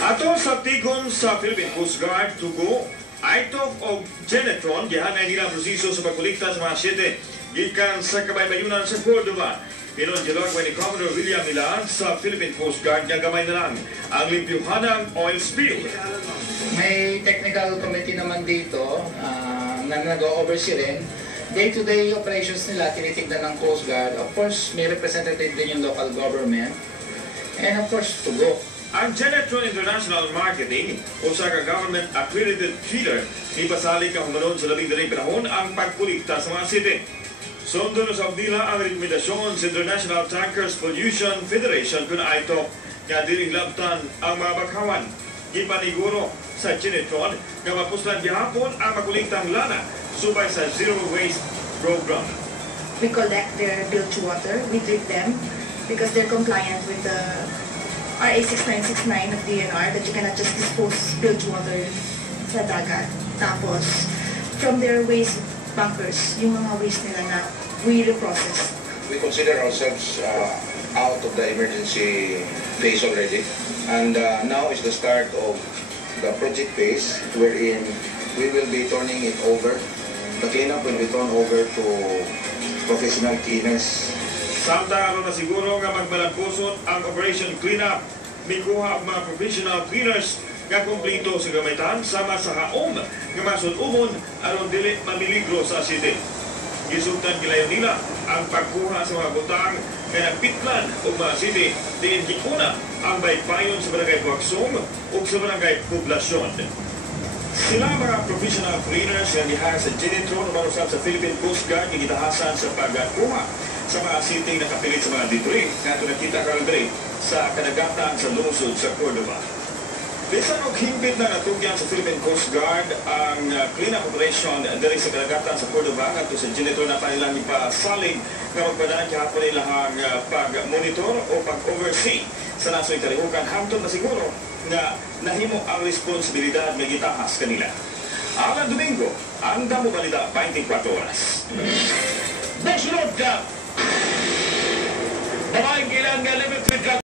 Ato sa tigom sa Philippine Coast Guard tugo, Aitog o Genetron, gihanay nila proseso sa pagkulikta sa mga siyete gikan sa kabaybayunan sa Cordova. Pinonjilog ni Commodore William Milan sa Philippine Coast Guard nga gamay na lang ang limpyuhanang oil spill. May technical committee naman dito na nag-oversee rin. Day-to-day operations nila, tinitignan ng Coast Guard. Of course, may representative din yung local government. And of course, to go. Ang Genetron International Marketing o sa government accredited feeder ni pasali ka humanon sa labing daling panahon ang pagkulikta sa mga city. Sundo na sa abdila ang rekomendasyon sa International Tankers Pollution Federation kung ito nga diring labtan ang mga bakawan. Ipaniguro sa Genetron nga mapuslan gihapon ang makuliktang lana subay sa Zero Waste Program. We collect their bilge water, we treat them because they're compliant with the RA 6969 of DNR that you cannot just dispose bilge water sa dagat. Tapos, from their waste bunkers, yung mga waste nila na we reprocess. We consider ourselves out of the emergency phase already. And now is the start of the project phase wherein we will be turning it over. The cleanup will be turned over to professional cleaners. Samtang na siguro nga magmalagkusot ang operation cleanup, mikuha ang mga professional cleaners nga kumplito sa gamitan sama sa haom nga masud-umon aron dili mamiligro sa city. Gisugtan gilayon nila ang pagkuha sa mga butang nga napitlan og mga city diin gikuna ang baybayon sa barangay Buaksong ug sa barangay Poblasyon. Sila mga professional cleaners nga diha sa Genetron o sa Philippine Coast Guard gitahasan sa pagkuha sa mga city na kapilit sa mga debris nga nakita karon diri sa kadagatan sa lungsod sa Cordova. Bisan og himpit na natugyan sa Philippine Coast Guard ang cleanup operation diri sa kadagatan sa Cordova ngadto sa Genetron na panilang ipasalig nga magpadaan gihapon nilang pag-monitor o pag-oversee sa nasod kalihukan hangtod na siguro nga nahimo ang responsibilidad nga gitahas kanila. Alan Domingo, ang Damo Balita 24 oras. Nasunod ka! Babaeng kailangan limited